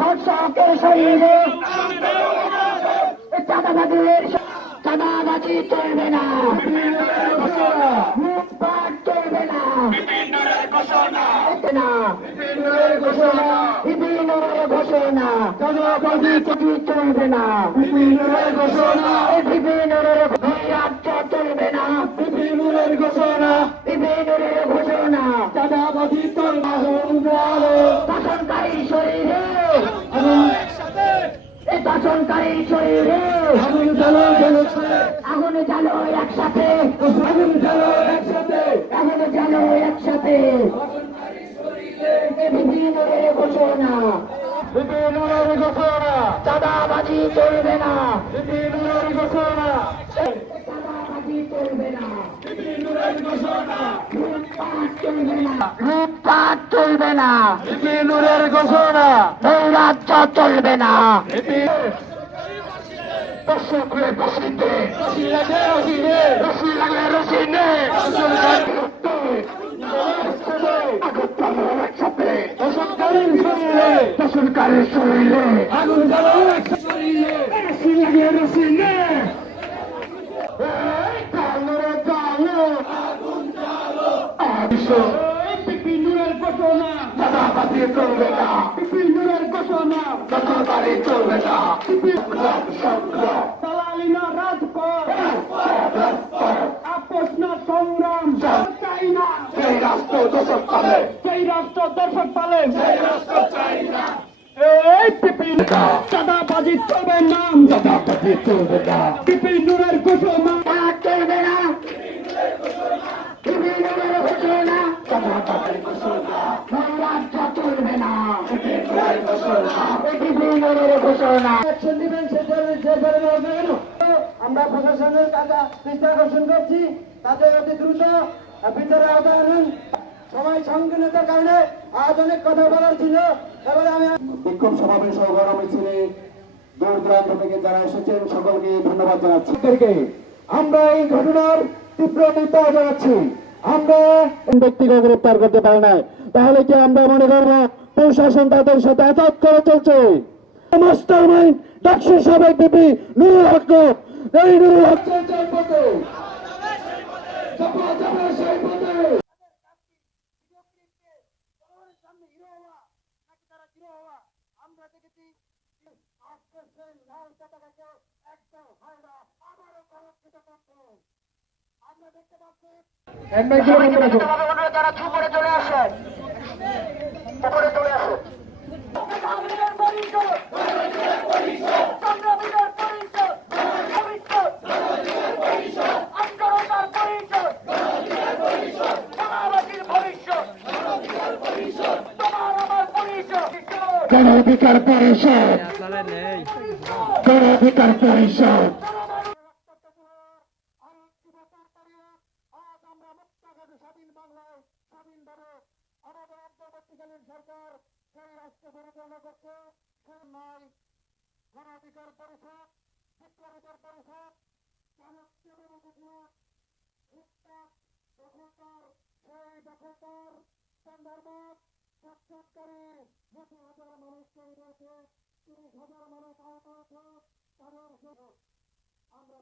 ধর্ষকের শরীরে চাঁদাবাদের চাঁদাবাজি চলবে না লুটপাট চলবে না ঘোষণা চলবে না ঘোষণা শাসনকারী শরীরে এই শাসনকারী শরীরে আগুন জ্বালো আগুন জ্বালো একসাথে। আগুন জ্বালো একসাথে। আগুন জ্বালো একসাথে। বিপিনের ঘোষণা বিপিনের ঘোষণা চাঁদাবাজি চলবে না। বিপিনের ঘোষণা চাঁদাবাজি চলবে না। চলবে চলবে না। বিপিনুরের ঘোষণা। রাজ্য চলবে না। দর্শকরে বসিতে রশি লাগে রশি নে রসি লাগলে রসি নে একসাথে দশকালীন শরীরে। শরীরে আগুন জ্বালো। একসাথে শরীরে ঘোষণা চাঁদাবাজি চলবে না বিপিনুরের ঘোষণা দখলবাড়ি চলবে না সংগ্রাম সংগ্রাম দালালিনা রাজপথ আপোষ না সংগ্রাম চাই না সেই রাষ্ট্র দোষক পালে সেই রাষ্ট্র দর্শক পালেন এই বিপিন চাঁদাবাজি চলবে নাম চাঁদাবাজি চলবে না বিপিনুরের ঘোষণা পাক চলবে না বিপিনের ঘোষণা চাঁদাবাজির ঘোষণা ঘোষণা আমরা প্রশাসনের দৃষ্টি আকর্ষণ করছি। তাদের অতি দ্রুত আওতায় আনুন। সবাই সংকীর্ণতার কারণে আজ অনেক কথা বলার ছিল। তারপরে আমি বিক্ষোভ সমাবেশ ও গণ মিছিলে দূর দূরান্ত থেকে যারা এসেছেন সকলকে ধন্যবাদ জানাচ্ছি। আমরা এই ঘটনার তীব্র নিন্দা জানাচ্ছি। আমরা ব্যক্তিকে গ্রেপ্তার করতে পারি না তাহলে কি আমরা মনে করব প্রশাসন তাদের সাথে আঘাত করে চলছে? মাস্টার মাইন্ড ডাকসু সাবেক বিপি নুরুল হক এই নুরুল হক পথে যারা উপরে চলে আসেন উপরে গণ অধিকার পরিষদ। গণ অধিকার পরিষদ। সরকার সেই রাষ্ট্র পরিচালনা করছে সে নয় গণাধিকার পরিষদ শিক্ষাধিকার পরিষদ দখলদার, সেই দখলদার সন্দর্ভ সাক্ষাৎকারী তিরিশ হাজার মানুষ আহত আমরা